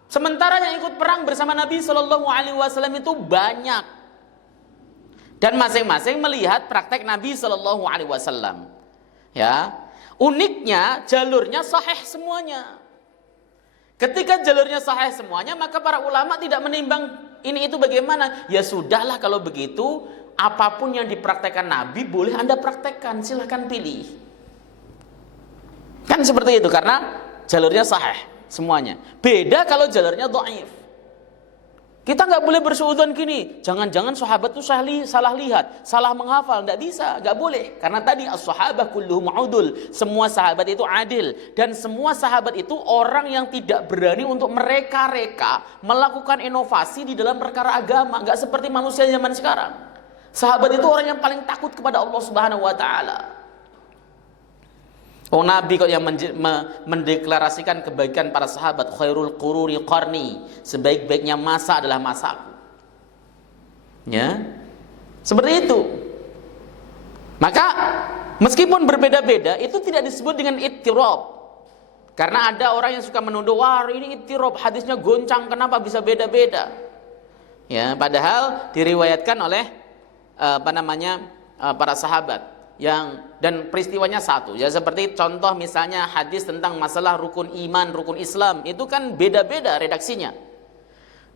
Sementara yang ikut perang bersama Nabi Shallallahu Alaihi Wasallam itu banyak, dan masing-masing melihat praktek Nabi Shallallahu Alaihi Wasallam. Ya, uniknya jalurnya sahih semuanya. Ketika jalurnya sahih semuanya, maka para ulama tidak menimbang ini itu bagaimana. Ya sudahlah kalau begitu. Apapun yang dipraktekkan Nabi boleh Anda praktekkan, silahkan pilih. Kan seperti itu karena jalurnya sahih semuanya. Beda kalau jalurnya dhaif. Kita nggak boleh bersuudzon gini, jangan-jangan sahabat itu salah lihat, salah menghafal, nggak bisa, nggak boleh. Karena tadi as-sahabah kulluhum udul, semua sahabat itu adil, dan semua sahabat itu orang yang tidak berani untuk mereka-reka melakukan inovasi di dalam perkara agama, nggak seperti manusia zaman sekarang. Sahabat itu orang yang paling takut kepada Allah Subhanahu wa taala. Oh, Nabi kok yang mendeklarasikan kebaikan para sahabat, khairul quruni qarni, sebaik-baiknya masa adalah masaku. Ya. Seperti itu. Maka meskipun berbeda-beda itu tidak disebut dengan ittirab. Karena ada orang yang suka menuduh, wah ini ittirab, hadisnya goncang, kenapa bisa beda-beda? Ya, padahal diriwayatkan oleh para sahabat dan peristiwanya satu. Ya seperti contoh misalnya hadis tentang masalah rukun iman, rukun Islam, itu kan beda-beda redaksinya.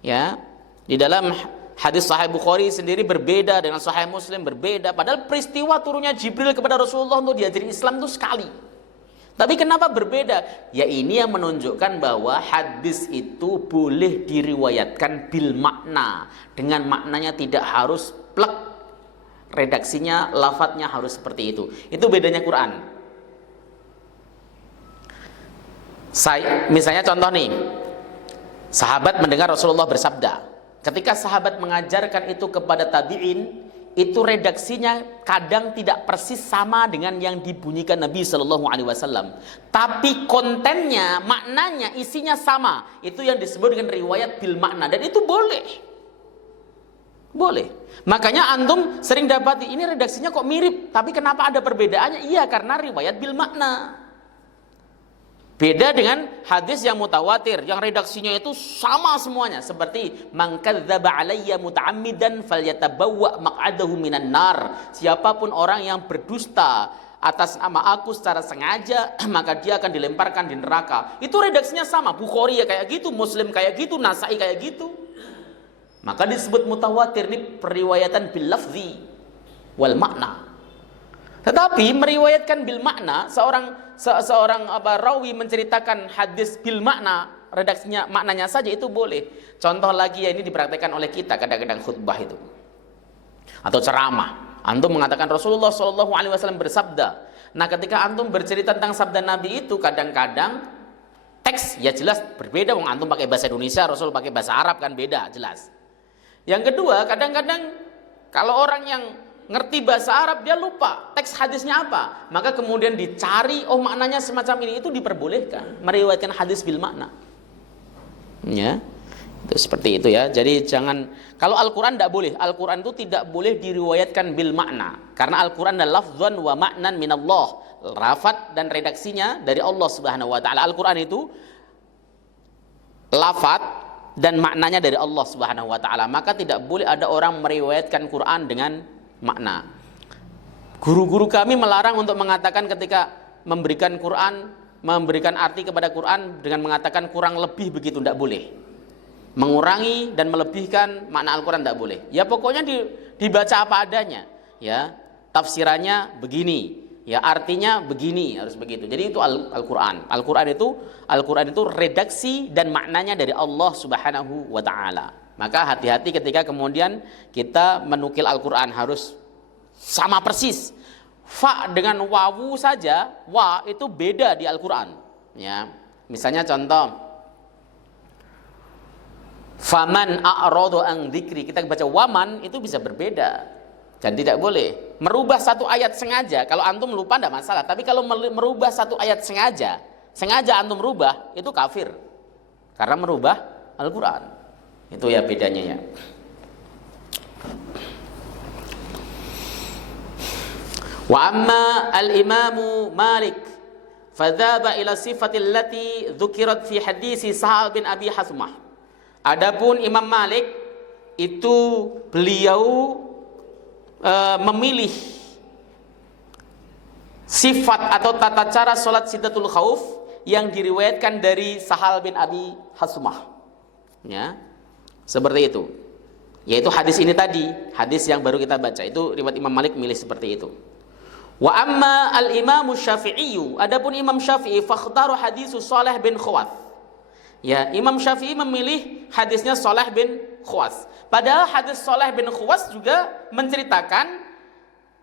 Ya, di dalam hadis Sahih Bukhari sendiri berbeda dengan Sahih Muslim berbeda, padahal peristiwa turunnya Jibril kepada Rasulullah untuk diajari Islam itu sekali. Tapi kenapa berbeda? Ya ini yang menunjukkan bahwa hadis itu boleh diriwayatkan bil makna, dengan maknanya tidak harus plek. Redaksinya, lafadznya harus seperti itu. Itu bedanya Quran. Misalnya contoh nih, sahabat mendengar Rasulullah bersabda. Ketika sahabat mengajarkan itu kepada tabi'in, itu redaksinya kadang tidak persis sama dengan yang dibunyikan Nabi Shallallahu Alaihi Wasallam. Tapi kontennya, maknanya, isinya sama. Itu yang disebut dengan riwayat bil makna, dan itu boleh. Boleh. Makanya antum sering dapati ini redaksinya kok mirip, tapi kenapa ada perbedaannya? Iya, karena riwayat bil makna. Beda dengan hadis yang mutawatir, yang redaksinya itu sama semuanya, seperti man kadzdzaba alayya muta'ammidan falyatabawwa maq'adahu minan nar. Siapapun orang yang berdusta atas nama aku secara sengaja, maka dia akan dilemparkan di neraka. Itu redaksinya sama, Bukhari ya kayak gitu, Muslim kayak gitu, Nasai kayak gitu. Maka disebut mutawatir, ini periwayatan bil lafzi wal makna. Tetapi meriwayatkan bil makna, seorang rawi menceritakan hadis bil makna, redaksinya, maknanya saja itu boleh. Contoh lagi ya, ini dipraktekkan oleh kita kadang-kadang khutbah itu atau ceramah. Antum mengatakan Rasulullah SAW bersabda. Nah, ketika antum bercerita tentang sabda Nabi itu, kadang-kadang teks ya jelas berbeda. Wong antum pakai bahasa Indonesia, Rasul pakai bahasa Arab, kan beda jelas. Yang kedua, kadang-kadang kalau orang yang ngerti bahasa Arab dia lupa teks hadisnya apa, maka kemudian dicari, oh maknanya semacam ini, itu diperbolehkan meriwayatkan hadis bil makna. Ya, itu seperti itu ya. Jadi jangan, kalau Al-Quran tidak boleh. Al-Quran itu tidak boleh diriwayatkan bil makna, karena Al-Quran adalah lafzan wa ma'nan minallah, lafaz dan redaksinya dari Allah Subhanahu wa taala. Al-Quran itu lafaz dan maknanya dari Allah Subhanahu wa taala. Maka tidak boleh ada orang meriwayatkan Quran dengan makna. Guru-guru kami melarang untuk mengatakan ketika memberikan Quran, memberikan arti kepada Quran dengan mengatakan kurang lebih begitu, tidak boleh. Mengurangi dan melebihkan makna Al-Quran tidak boleh. Ya pokoknya dibaca apa adanya. Ya, tafsirannya begini, ya artinya begini, harus begitu. Jadi itu Al-Quran. Al-Quran itu redaksi dan maknanya dari Allah Subhanahu wa taala. Maka hati-hati ketika kemudian kita menukil Al-Quran, harus sama persis. Fa dengan wawu saja, wa itu beda di Al-Quran. Ya, misalnya contoh, faman a'radu an dzikri, kita baca waman itu bisa berbeda. Dan tidak boleh merubah satu ayat sengaja. Kalau antum lupa tidak masalah, tapi kalau merubah satu ayat sengaja antum merubah, itu kafir. Karena merubah Al-Quran. Itu ya bedanya ya. Wa amma al-imamu Malik fadzaba ila sifatil lati dzukirat fi hadisi Sahal bin Abi Hasmah. Adapun Imam Malik itu beliau memilih sifat atau tata cara salat Siddatul Khauf yang diriwayatkan dari Sahal bin Abi Hasmah. Ya. Seperti itu. Yaitu hadis ini tadi, hadis yang baru kita baca, itu riwayat Imam Malik milih seperti itu. Wa amma al-Imam Syafi'i, adapun Imam Syafi'i fakhtaru hadisu Shalih bin Khawas. Ya, Imam Syafi'i memilih hadisnya Shalih bin Khawas. Padahal hadis Shalih bin Khawas juga menceritakan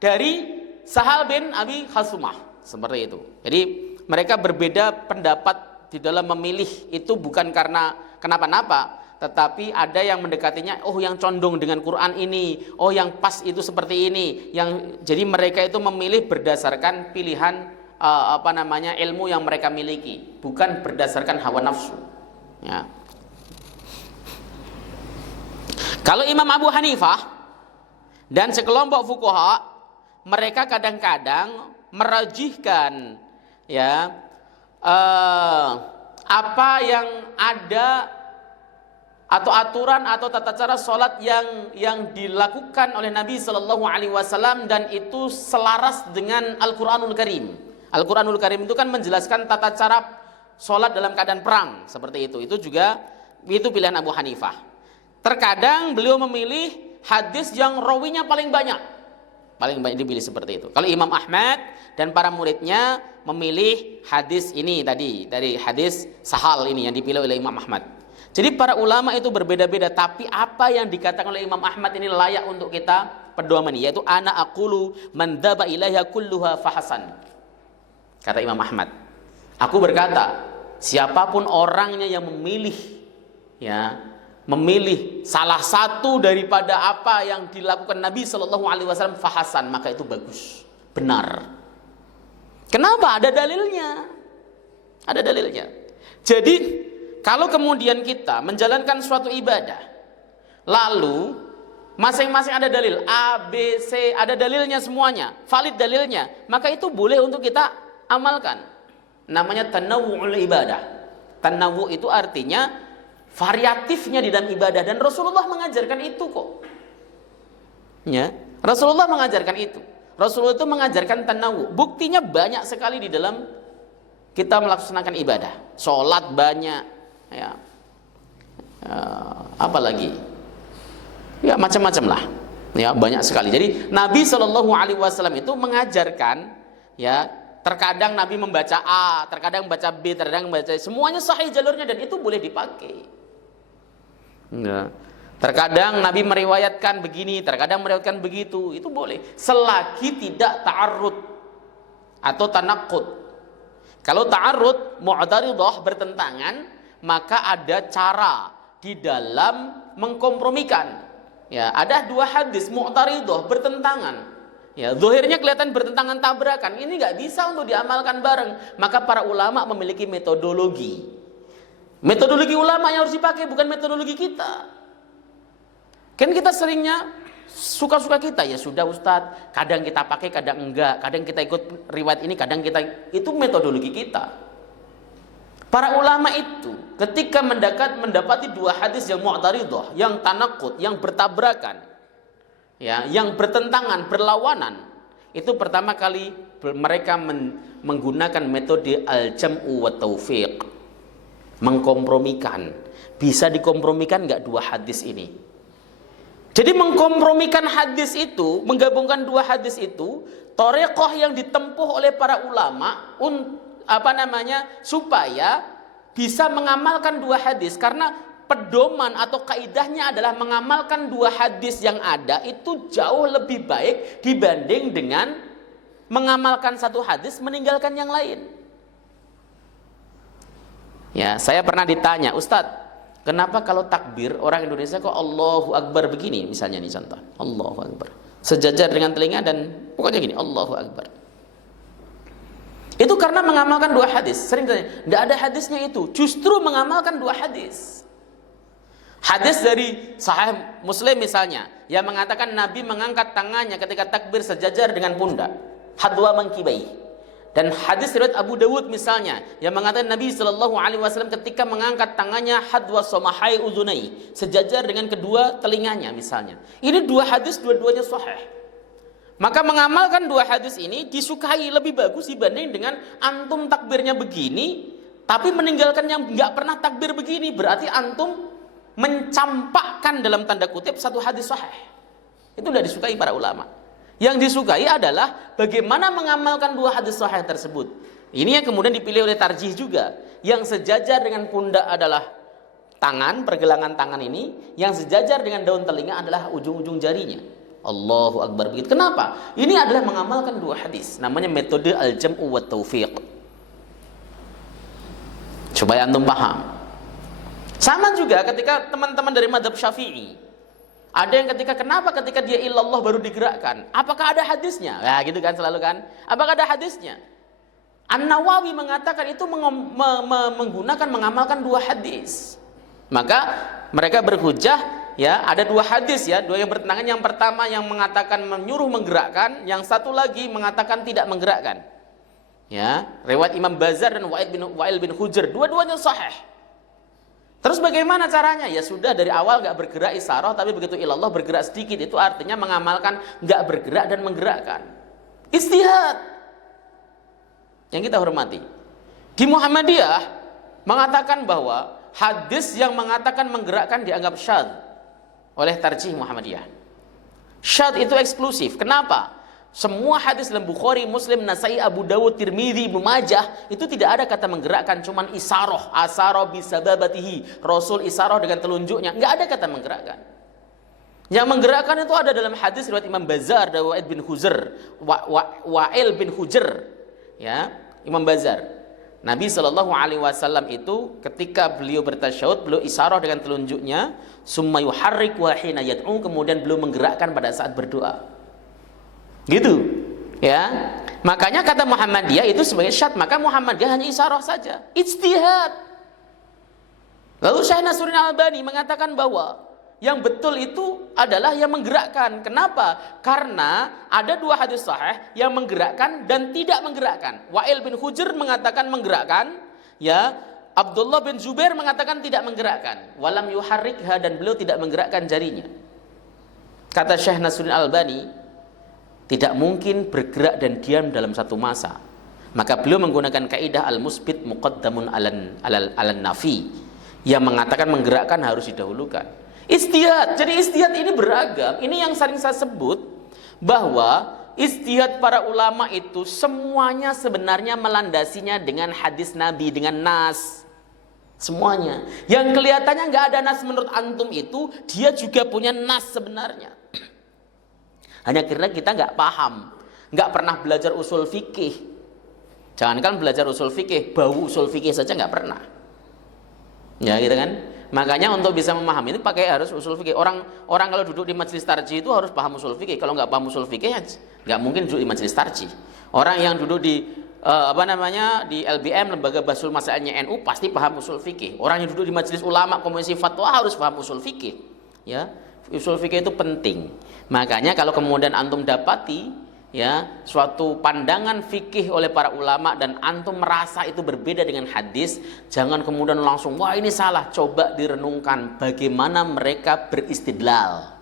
dari Sahal bin Abi Hasmah, seperti itu. Jadi mereka berbeda pendapat di dalam memilih itu, bukan karena kenapa-napa, tetapi ada yang mendekatinya, oh yang condong dengan Quran ini, oh yang pas itu seperti ini, yang jadi mereka itu memilih berdasarkan pilihan ilmu yang mereka miliki, bukan berdasarkan hawa nafsu. Ya. Kalau Imam Abu Hanifah dan sekelompok fuqaha, mereka kadang-kadang merajihkan ya apa yang ada atau aturan atau tata cara sholat yang dilakukan oleh Nabi Shallallahu Alaihi Wasallam dan itu selaras dengan Al-Quranul Karim. Al-Quranul Karim itu kan menjelaskan tata cara sholat dalam keadaan perang, seperti itu. Itu juga itu pilihan Abu Hanifah. Terkadang beliau memilih hadis yang rawinya paling banyak dipilih seperti itu. Kalau Imam Ahmad dan para muridnya memilih hadis ini tadi, dari hadis Sahal ini yang dipilih oleh Imam Ahmad. Jadi para ulama itu berbeda-beda, tapi apa yang dikatakan oleh Imam Ahmad ini layak untuk kita pedomani, yaitu ana aqulu man dzaba ilaiha kulluha fahasan. Kata Imam Ahmad, aku berkata, siapapun orangnya yang memilih salah satu daripada apa yang dilakukan Nabi Shallallahu Alaihi Wasallam fahasan, maka itu bagus, benar. Kenapa? Ada dalilnya. Ada dalilnya. Jadi kalau kemudian kita menjalankan suatu ibadah, lalu masing-masing ada dalil A, B, C, ada dalilnya semuanya, valid dalilnya, maka itu boleh untuk kita amalkan. Namanya tanawwu'ul ibadah. Tanawwu' itu artinya variatifnya di dalam ibadah, dan Rasulullah mengajarkan itu kok. Ya, Rasulullah mengajarkan itu. Rasulullah itu mengajarkan tanawwu'. Buktinya banyak sekali di dalam kita melaksanakan ibadah. Sholat banyak. Ya, apa lagi? Ya macam-macam lah. Ya banyak sekali. Jadi Nabi Shallallahu Alaihi Wasallam itu mengajarkan ya Terkadang Nabi membaca A, terkadang membaca B, terkadang membaca C. Semuanya sahih jalurnya dan itu boleh dipakai. Enggak. Terkadang Nabi meriwayatkan begini, terkadang meriwayatkan begitu. Itu boleh. Selagi tidak ta'arud atau tanaqud. Kalau ta'arud, mu'taridah, bertentangan, maka ada cara di dalam mengkompromikan. Ya, ada dua hadis mu'taridah, bertentangan. Ya, zahirnya kelihatan bertentangan, tabrakan. Ini nggak bisa untuk diamalkan bareng. Maka para ulama memiliki metodologi. Metodologi ulama yang harus dipakai, bukan metodologi kita. Kan kita seringnya suka-suka kita, ya sudah Ustadz. Kadang kita pakai, kadang enggak. Kadang kita ikut riwayat ini, kadang kita, itu metodologi kita. Para ulama itu ketika mendapati dua hadis yang mu'taridah, yang tanaqud, yang bertabrakan, ya, yang bertentangan, berlawanan, itu pertama kali mereka menggunakan metode al-jam'u wa taufiq, mengkompromikan. Bisa dikompromikan nggak dua hadis ini? Jadi mengkompromikan hadis itu, menggabungkan dua hadis itu, thariqah yang ditempuh oleh para ulama supaya bisa mengamalkan dua hadis. Karena pedoman atau kaidahnya adalah mengamalkan dua hadis yang ada itu jauh lebih baik dibanding dengan mengamalkan satu hadis meninggalkan yang lain. Ya, saya pernah ditanya, Ustadz, kenapa kalau takbir orang Indonesia kok Allahu Akbar begini, misalnya nih contoh, Allahu Akbar, sejajar dengan telinga dan pokoknya gini, Allahu Akbar. Itu karena mengamalkan dua hadis. Sering ditanya, tidak ada hadisnya itu. Justru mengamalkan dua hadis. Hadis dari Sahih Muslim misalnya, yang mengatakan Nabi mengangkat tangannya ketika takbir sejajar dengan pundak, hadwa mankibai. Dan hadis riwayat Abu Dawud misalnya, yang mengatakan Nabi SAW ketika mengangkat tangannya hadwa somahai udhunai, sejajar dengan kedua telinganya misalnya. Ini dua hadis, dua-duanya sahih. Maka mengamalkan dua hadis ini disukai lebih bagus dibanding dengan antum takbirnya begini, tapi meninggalkan yang nggak pernah takbir begini. Berarti antum mencampakkan dalam tanda kutip satu hadis sahih. Itu sudah disukai para ulama. Yang disukai adalah bagaimana mengamalkan dua hadis sahih tersebut. Ini yang kemudian dipilih oleh tarjih juga. Yang sejajar dengan pundak adalah tangan, pergelangan tangan ini. Yang sejajar dengan daun telinga adalah ujung-ujung jarinya. Allahu Akbar begitu. Kenapa? Ini adalah mengamalkan dua hadis. Namanya metode al-jam'u wa taufiq. Supaya antum paham. Sama juga ketika teman-teman dari mazhab Syafi'i. Ada yang kenapa ketika dia illallah baru digerakkan? Apakah ada hadisnya? Ya gitu kan selalu kan. Apakah ada hadisnya? An-Nawawi mengatakan itu menggunakan mengamalkan dua hadis. Maka mereka berhujjah, ya, ada dua hadis, ya, dua yang bertentangan. Yang pertama yang mengatakan menyuruh menggerakkan, yang satu lagi mengatakan tidak menggerakkan. Ya, riwayat Imam Bazar dan Wa'il bin Hujr, dua-duanya sahih. Terus bagaimana caranya? Ya sudah dari awal nggak bergerak isyarah, tapi begitu ilallah bergerak sedikit, itu artinya mengamalkan nggak bergerak dan menggerakkan. Istihad yang kita hormati. Di Muhammadiyah mengatakan bahwa hadis yang mengatakan menggerakkan dianggap syadz oleh tarjih Muhammadiyah. Syadz itu eksklusif. Kenapa? Semua hadis dalam Bukhari, Muslim, Nasai, Abu Dawud, Tirmidzi, Ibnu Majah itu tidak ada kata menggerakkan, cuman isaroh, asaroh bisababatihi. Rasul isaroh dengan telunjuknya, nggak ada kata menggerakkan. Yang menggerakkan itu ada dalam hadis riwayat Imam Bazar dan Wa'il bin Hujr, Wa'il bin Hujr, ya, Imam Bazar. Nabi SAW itu ketika beliau bertasyahud, beliau isaroh dengan telunjuknya, summa yuharrik wa hina yad'u, kemudian beliau menggerakkan pada saat berdoa. Gitu, ya. Makanya kata Muhammadiyah itu sebagai syadz, maka Muhammadiyah hanya isyarah saja, ijtihad. Lalu Syekh Nasruddin Albani mengatakan bahwa yang betul itu adalah yang menggerakkan. Kenapa? Karena ada dua hadis sahih yang menggerakkan dan tidak menggerakkan. Wa'il bin Hujr mengatakan menggerakkan, ya. Abdullah bin Zubair mengatakan tidak menggerakkan. Walam yuharrikha, dan beliau tidak menggerakkan jarinya. Kata Syekh Nasruddin Albani, tidak mungkin bergerak dan diam dalam satu masa. Maka beliau menggunakan kaidah al-musbit muqaddamun alan nafi, yang mengatakan menggerakkan harus didahulukan. Istihad. Jadi istihad ini beragam. Ini yang sering saya sebut, bahwa ijtihad para ulama itu semuanya sebenarnya melandasinya dengan hadis Nabi, dengan nas. Semuanya. Yang kelihatannya nggak ada nas menurut antum itu, dia juga punya nas sebenarnya. Hanya karena kita nggak paham, nggak pernah belajar usul fikih. Jangankan belajar usul fikih, bau usul fikih saja nggak pernah. Ya gitu kan? Makanya untuk bisa memahami itu pakai harus usul fikih. Orang kalau duduk di majelis tarjih itu harus paham usul fikih. Kalau nggak paham usul fikih, nggak mungkin duduk di majelis tarjih. Orang yang duduk di di LBM, Lembaga Bahsul Masailnya NU, pasti paham usul fikih. Orang yang duduk di majelis ulama, komisi fatwa harus paham usul fikih. Ya, usul fikih itu penting. Makanya kalau kemudian antum dapati ya suatu pandangan fikih oleh para ulama dan antum merasa itu berbeda dengan hadis, jangan kemudian langsung wah ini salah. Coba direnungkan bagaimana mereka beristidlal,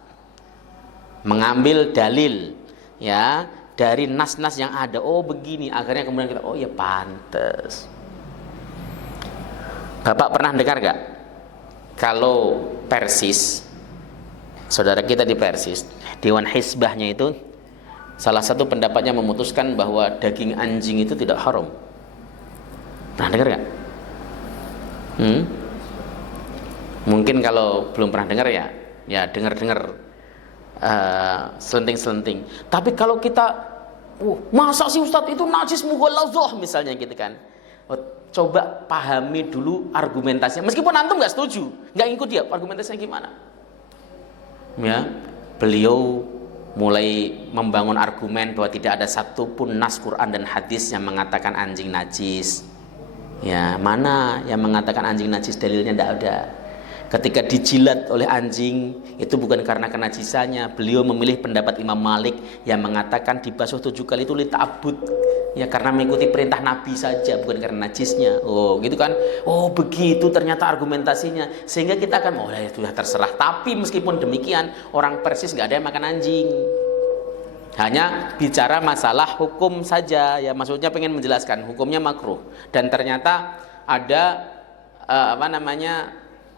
mengambil dalil ya dari nas-nas yang ada. Oh begini, akhirnya kemudian kita oh ya pantes. Bapak pernah dengar gak kalau Persis, saudara kita di Persis, Dewan Hizbahnya itu salah satu pendapatnya memutuskan bahwa daging anjing itu tidak haram. Pernah dengar gak? Mungkin kalau belum pernah dengar ya dengar-dengar selenting-selenting. Tapi kalau kita masa sih Ustadz itu najis mughalladhah misalnya gitu kan, coba pahami dulu argumentasinya. Meskipun antum nggak setuju, nggak ikut dia, argumentasinya gimana? Ya, beliau mulai membangun argumen bahwa tidak ada satupun nas Quran dan hadis yang mengatakan anjing najis. Ya, mana yang mengatakan anjing najis? Dalilnya tidak ada. Ketika dijilat oleh anjing itu bukan karena kenajisannya. Beliau memilih pendapat Imam Malik yang mengatakan dibasuh 7 kali itu lita'abud, ya karena mengikuti perintah Nabi saja, bukan karena najisnya. Oh gitu kan. Oh begitu ternyata argumentasinya. Sehingga kita akan oh ya sudah terserah. Tapi meskipun demikian orang Persis nggak ada yang makan anjing. Hanya bicara masalah hukum saja, ya maksudnya pengen menjelaskan hukumnya makruh. Dan ternyata ada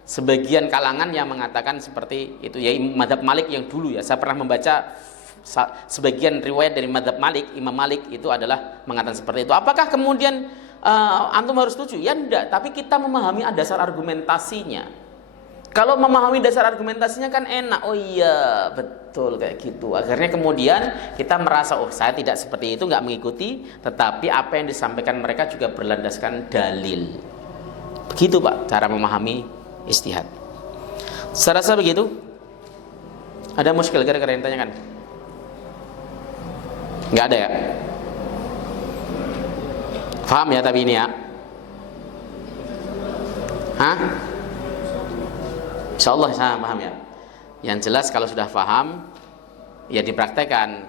sebagian kalangan yang mengatakan seperti itu, ya mazhab Malik yang dulu ya saya pernah membaca sebagian riwayat dari mazhab Malik, Imam Malik itu adalah mengatakan seperti itu. Apakah kemudian antum harus setuju? Ya enggak, tapi kita memahami dasar argumentasinya. Kalau memahami dasar argumentasinya kan enak. Oh iya betul kayak gitu. Akhirnya kemudian kita merasa oh saya tidak seperti itu, nggak mengikuti, tetapi apa yang disampaikan mereka juga berlandaskan dalil. Begitu Pak cara memahami ijtihad. Saya rasa begitu. Ada muskil kira-kira yang tanyakan? Nggak ada ya? Paham ya tapi ini ya? Hah? Insyaallah saya paham ya. Yang jelas kalau sudah paham ya dipraktekkan.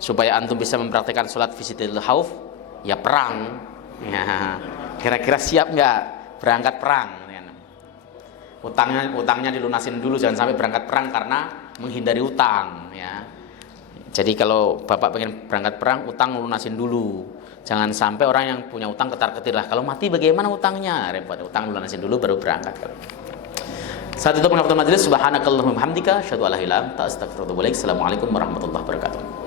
Supaya antum bisa mempraktekkan sholat fi sidratil khauf, ya perang. Ya, kira-kira siap nggak berangkat perang? Utangnya dilunasin dulu, jangan sampai berangkat perang karena menghindari utang ya. Jadi kalau Bapak pengen berangkat perang, utang lunasin dulu. Jangan sampai orang yang punya utang ketar-ketir lah. Kalau mati bagaimana utangnya? Repot. Utang lunasin dulu baru berangkat. Saat itu penghafatan majelis subhanakallahumma hamdika asyhadu an la ilaha illa anta astaghfiruka wa atubu ilaik. Assalamualaikum warahmatullahi wabarakatuh.